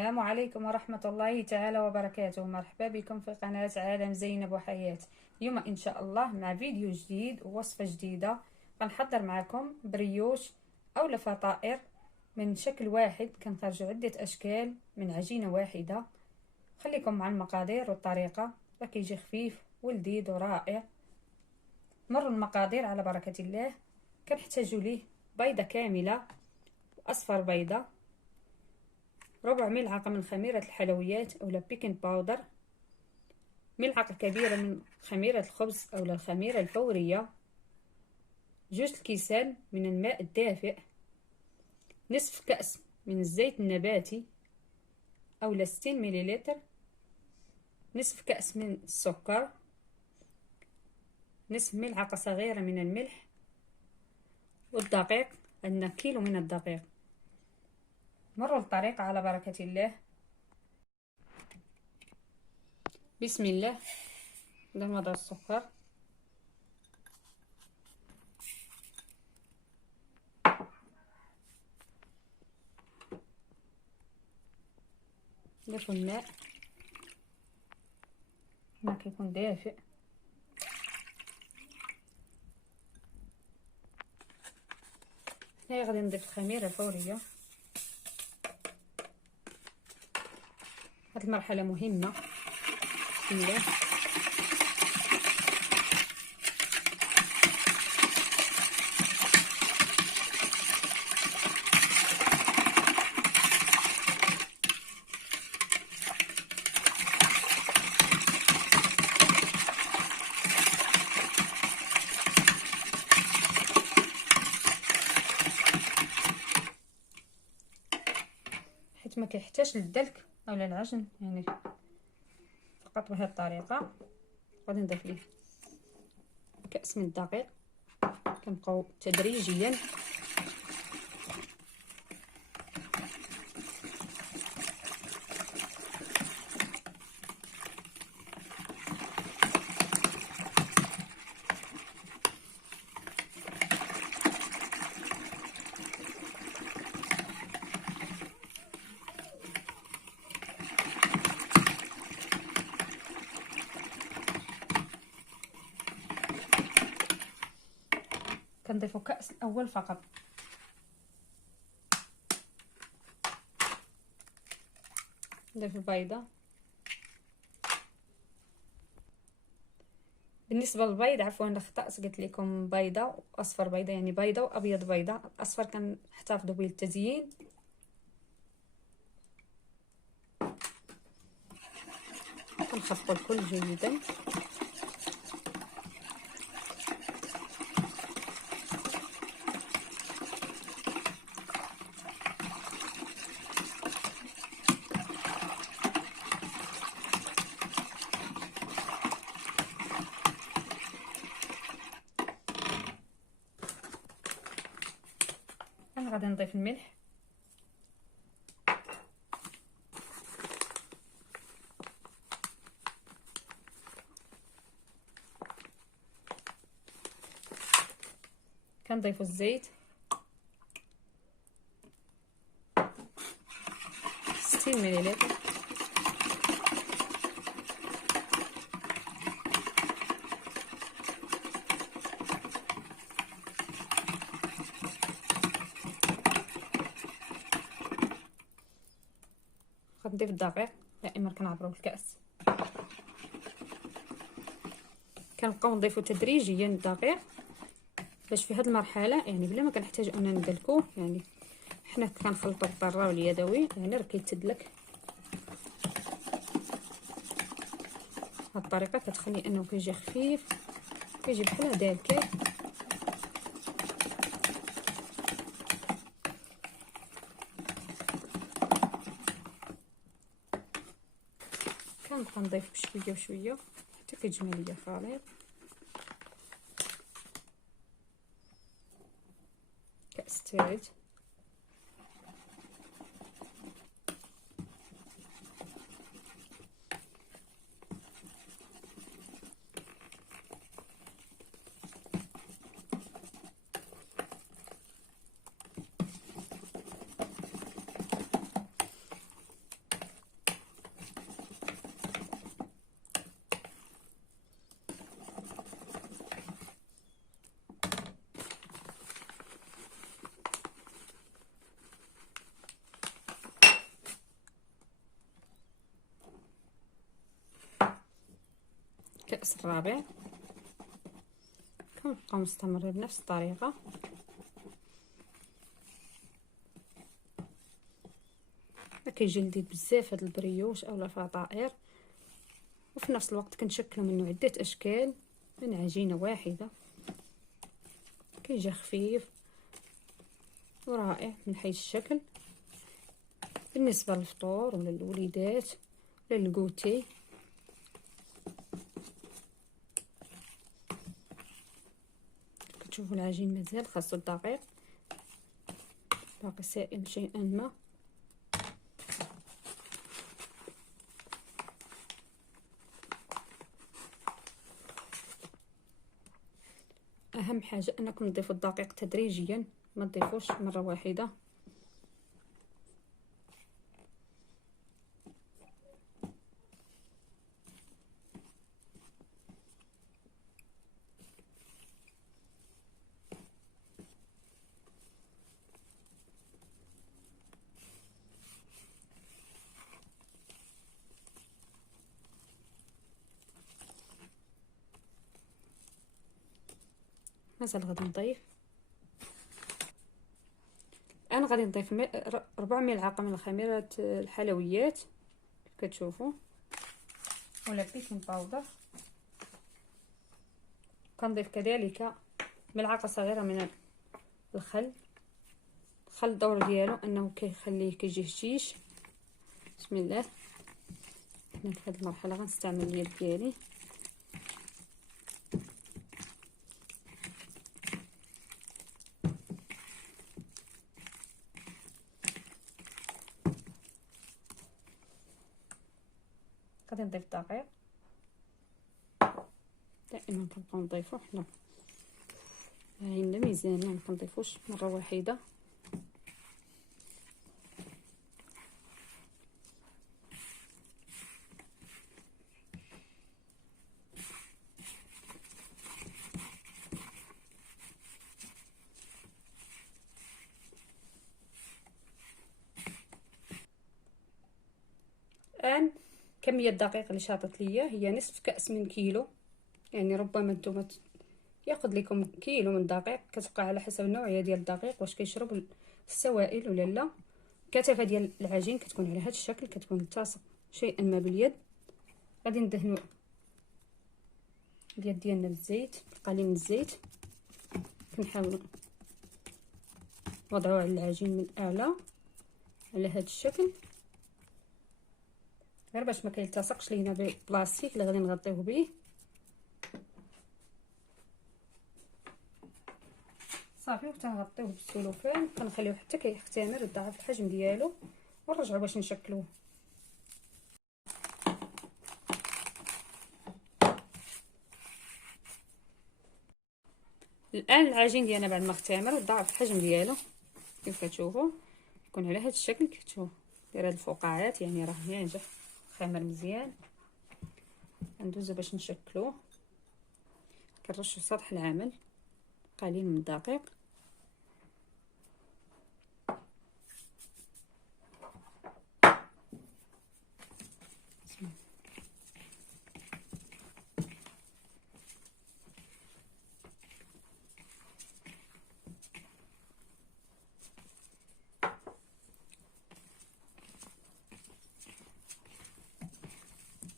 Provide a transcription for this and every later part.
السلام عليكم ورحمة الله تعالى وبركاته. مرحبا بكم في قناة عالم زينب وحياة. اليوم إن شاء الله مع فيديو جديد ووصفة جديدة. غنحضر معكم بريوش أو فطائر من شكل واحد، كنخرجوا عدة أشكال من عجينة واحدة. خليكم مع المقادير والطريقة، كيجي خفيف ولذيذ ورائع. مر المقادير على بركة الله. كنحتاجوا ليه بيضة كاملة وأصفر بيضة، ربع ملعقة من خميرة الحلويات أو بيكنج باودر، ملعقة كبيرة من خميرة الخبز أو الخميرة الفورية، جوج الكيسان من الماء الدافئ، نصف كأس من الزيت النباتي أو 60 مليلتر، نصف كأس من السكر، نصف ملعقة صغيرة من الملح، والدقيق عندنا كيلو من الدقيق. مروا الطريقة على بركة الله. بسم الله. نضرب السكر، نضيف الماء، الماء كيكون دافئ. هنا غادي نضيف الخميرة الفورية. هاد المرحلة مهمة. بسم الله. حيت ما كيحتاجش للدلك او العجن، يعني فقط بهذه الطريقه. غادي نضيف ليه كأس من الدقيق، كنبقاو تدريجيا. كنضيفو كأس الاول فقط. نضيف البيضه. بالنسبه للبيض، عفوا خطأت، قلت لكم بيضه واصفر بيضه، يعني بيضه وابيض بيضه. الاصفر كنحتفظوا به للتزيين. كنخفقوا الكل جيدا. انا غادي نضيف الملح، كنضيفوا الزيت 60 مليلتر، غنضيف الدقيق. دائما كنعبروا الكأس، كنبقاو نضيفو تدريجيا الدقيق باش في هذه المرحله، يعني بلا ما كنحتاج اننا ندلكوه. يعني حنا كنخلطو بالضره واليدوي، يعني راه كيتدلك. هاد الطريقه كتخلي انه كيجي خفيف، كيجي بحال هذا الكيك. كنبقى نضيف بشويه بشويه حتى كيتجمع ليا خليط. كأس تالت، الكأس الرابع. كنبقاو مستمرين بنفس الطريقه. كيجي لذيذ بزاف هاد البريوش اولا الفطائر، وفي نفس الوقت كنشكلوا منه عده اشكال من عجينه واحده. كيجي خفيف ورائع من حيث الشكل بالنسبه للفطور ولا للوليدات ولا للكوتي. كتشوفوا العجين مازال خاصو الدقيق، باقي سائل شيئا ما. اهم حاجه انكم تضيفوا الدقيق تدريجيا، ما تضيفوش مره واحده. مازال غادي نضيف. انا غادي نضيف 4 ملعقه من الخميره الحلويات كيف كتشوفوا، ولا بيكنج باودر. كنضيف كذلك ملعقه صغيره من الخل. الدور ديالو انه كيخليه كيجي هشيش. بسم الله. هنا في هذه المرحله غنستعمل اليد ديالي. غادي نضيف دقيق. دائما كنبقاو نضيفو حنا عندنا ميزان، ما كنضيفوش مره واحده. الان كميه الدقيق اللي شاطت ليا هي نصف كأس من كيلو، يعني ربما نتوما ياخذ لكم كيلو من الدقيق. كتبقى على حسب النوعيه ديال الدقيق واش كيشرب السوائل ولا لا. الكثافه ديال العجين كتكون على هذا الشكل، كتكون ملتصق شيئا ما باليد. غادي ندهنوا اليد ديالنا بالزيت، قليل من الزيت. كنحاولوا نوضعوه على العجين من اعلى على هذا الشكل، غير باش ما كيلتصقش لينا بالبلاستيك اللي غادي نغطيوه به. صافي وتنغطيوه بالسلوفان، كنخليوه حتى كيختمر يضاعف الحجم ديالو، ونرجعوا باش نشكلوه. الان العجين ديالنا بعد ما اختمر وضاعف الحجم ديالو كيف كتشوفوا، يكون على هذا الشكل. كتشوفوا داير هاد الفقاعات، يعني راه ناجح خامر مزيان. ندوزو باش نشكلوه. كنرشوا سطح العمل قليل من الدقيق.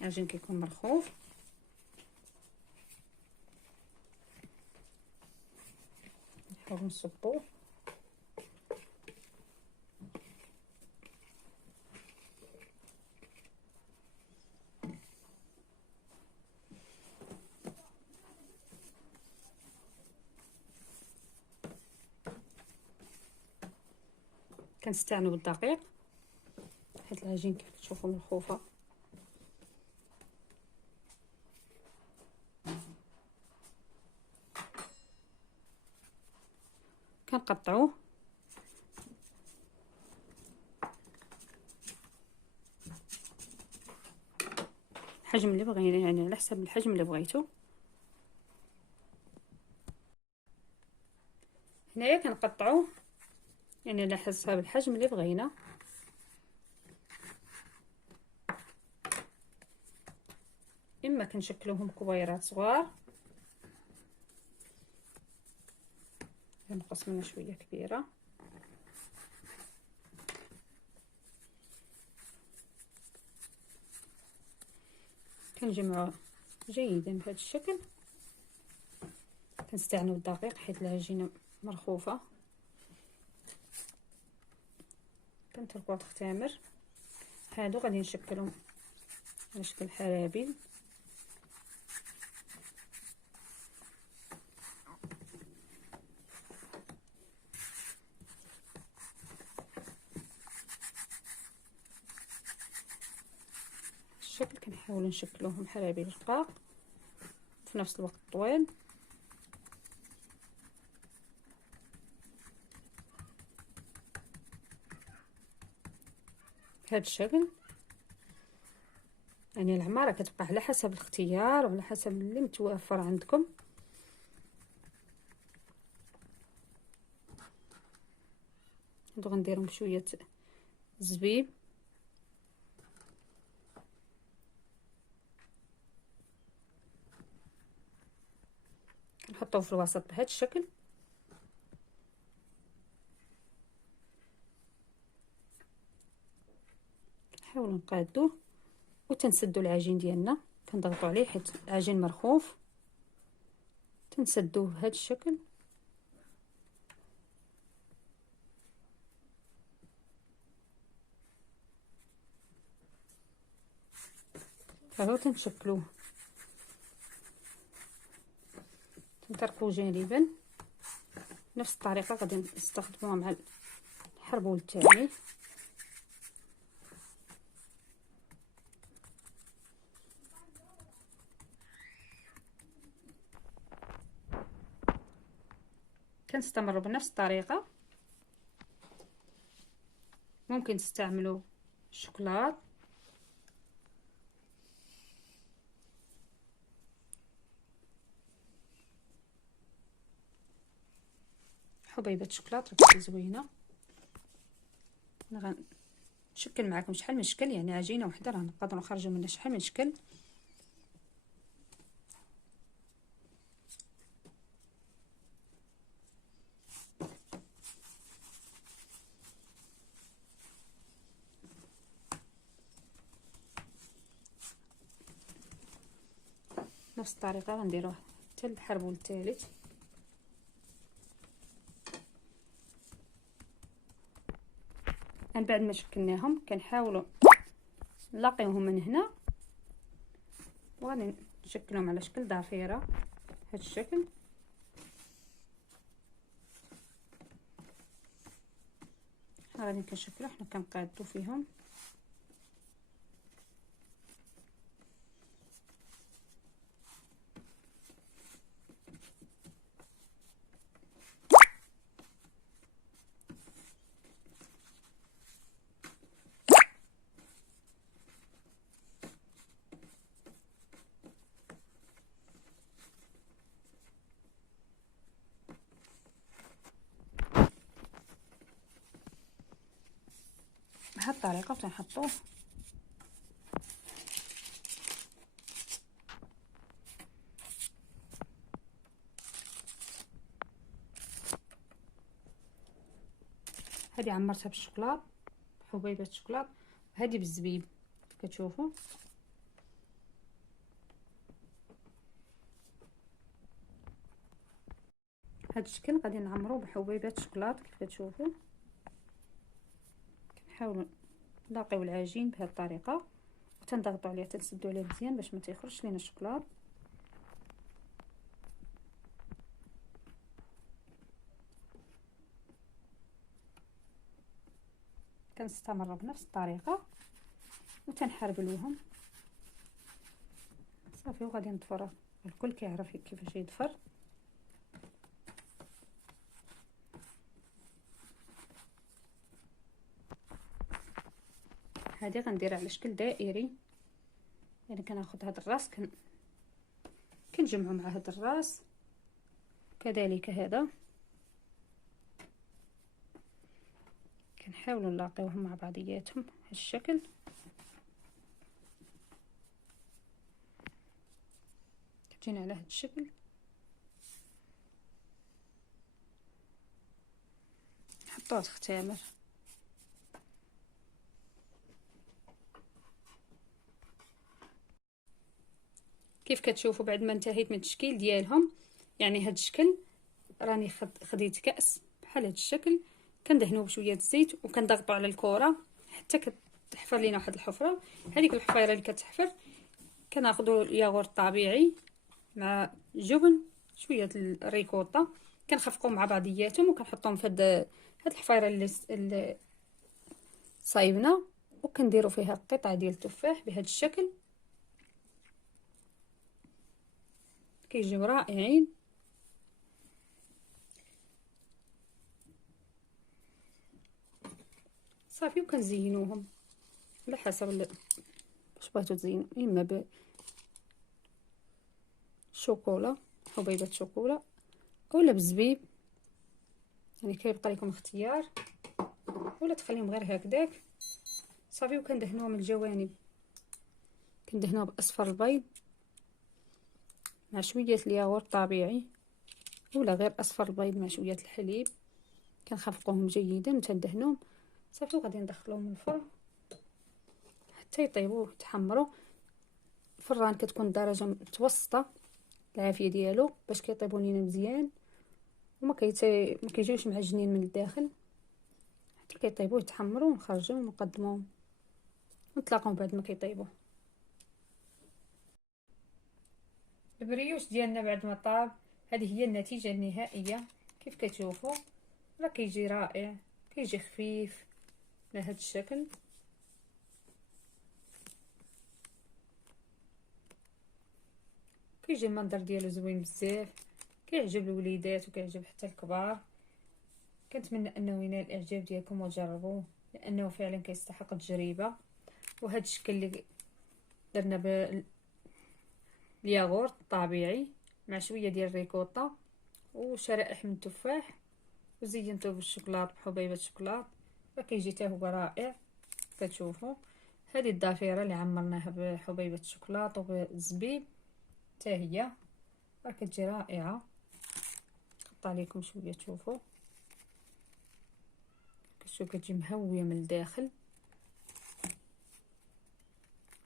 العجين كيكون مرخوف. نحاولوا نصبوه. كنستعنوا بالدقيق حيت العجين كيف كتشوفوا مرخوفه. كنقطعوه الحجم اللي بغينا، يعني على حسب الحجم اللي بغيتو. هنايا كنقطعوه يعني على حسب الحجم اللي بغينا. اما كنشكلوهم كويرات صغار، نقص منها شويه كبيره، كنجمعوه جيدا بهذا الشكل. كنستعنوا بالدقيق حيت العجينه مرخوفه، كنتركوها تختمر. هادو غادي نشكلهم على شكل حرابيل. الشكل كنحاولوا نشكلوهم حرابيل رقاق في نفس الوقت طويل. بهذا الشكل. يعني العماره كتبقى على حسب الاختيار وعلى حسب اللي متوفر عندكم. هادو غنديرهم بشويه الزبيب، كنحطوه في الوسط بهذا الشكل. كنحاولوا نقادوه وتنسدوا العجين ديالنا، كنضغطوا عليه حيت العجين مرخوف، تنسدوه بهذا الشكل. هاهو تنشكلوه، تنتركوه جانبا. نفس الطريقه غادي نستخدموها مع الحربول تاعي. كنستمروا بنفس الطريقه. ممكن تستعملوا الشوكولات، حبيبه الشوكولاته راكي زوينه. انا غنشكل معكم شحال من شكل، يعني عجينه وحده راه نقدروا نخرجوا منها شحال من شكل. نفس الطريقه غنديروه حتى الحربول الثالث. من بعد ما شكلناهم كنحاولوا نلاقيوهم من هنا، وغادي نشكلهم على شكل ضفيره بهذا الشكل. غادي كنشكلوا حنا كنقادو فيهم. بهذه الطريقه تنحطوه هذه عمرتها بالشوكولاط، حبيبات الشوكولاط، هذه بالزبيب كتشوفوا. هذا الشكل غادي نعمروه بحبيبات الشوكولاط كيف كتشوفوا. كنحاولوا نلاقيو العجين بهذه الطريقه وتنضغطوا عليه، تنسدوا عليه مزيان باش ما تيخرجش لينا الشوكولاط. كنستمروا بنفس الطريقه وتنحربلوهم صافي، وغادي نضفر. الكل كيعرف كيفاش يضفر. هذه غنديرها على شكل دائري، يعني كناخذ هذا الراس كنجمعو مع هذا الراس، كذلك هذا كنحاولوا نلاقيوهم مع بعضياتهم بهذا الشكل. تجينا على هذا الشكل. نحطوها تختمر. كيف كتشوفوا بعد ما انتهيت من التشكيل ديالهم، يعني هذا الشكل راني خديت كأس بحال هذا الشكل، كندهنوه بشويه الزيت وكنضغطوا على الكره حتى كتحفر لينا واحد الحفره. هذيك الحفيره اللي كتحفر كناخذوا الياغورت طبيعي مع جبن شويه الريكوتا، كنخفقهم مع بعضياتهم وكنحطهم في هاد الحفيره اللي صايبنا، وكنديروا فيها قطع ديال التفاح بهذا الشكل. كيجيو رائعين. صافي وكنزينوهم على حسب واش بغيتو تزينوا، اما بالشوكولا حبيبات شوكولا اولا بالزبيب، يعني كيبقى لكم اختيار، ولا تخليهم غير هكذاك صافي. وكندهنوهم من الجوانب، كندهنوه باصفر البيض مع شويه الياغورت طبيعي، ولا غير اصفر البيض مع شويه الحليب. كنخفقوهم جيدا وتندهنوهم صافي، وغادي ندخلوهم الفرن حتى يطيبوا ويتحمروا. الفران كتكون درجه متوسطه العافيه ديالو باش كيطيبوا لينا مزيان وما كيجيوش معجنين من الداخل، حتى كيطيبوا يتحمروا ونخرجوا ونقدموهم ونتلاقاو بعد ما كيطيبوا. البريوش ديالنا بعد ما طاب، هذه هي النتيجه النهائيه. كيف كتشوفوا راه كيجي رائع، كيجي خفيف بهذا الشكل. كيجي المنظر ديالو زوين بزاف، كيعجب الوليدات وكيعجب حتى الكبار. كنتمنى انه ينال الاعجاب ديالكم وتجربوه، لانه فعلا كيستحق التجربه. وهذا الشكل اللي درنا بالياغورت طبيعي مع شويه ديال الريكوتا وشرائح من التفاح، وزينته بالشوكولاط بحبيبه شوكولاط، فكيجي حتى هو رائع. كتشوفوا هذه الضفيره اللي عمرناها بحبيبه الشوكولاط وبالزبيب حتى هي راه كتجي رائعه. نحط عليكم شويه تشوفوا كتجي مهويه من الداخل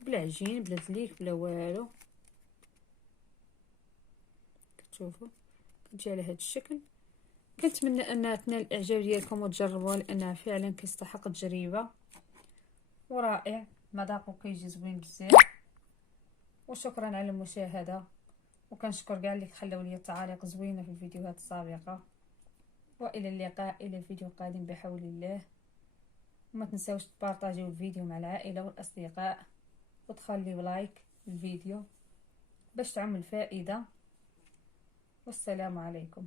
بلا عجين بلا دليك بلا والو. كتشوفوا كتجي على هذا الشكل. كنتمنى انها تنال الاعجاب ديالكم وتجربوها، لانها فعلا كيستحق التجربه ورائع. مذاقه كيجي زوين بزاف. وشكرا على المشاهده، وكنشكر كاع اللي خلاو لي تعاليق زوينه في الفيديوهات السابقه. والى اللقاء الى الفيديو القادم بحول الله. وما تنساوش تبارطاجيو الفيديو مع العائله والاصدقاء، وتخليو لايك للفيديو باش تعم الفائده. والسلام عليكم.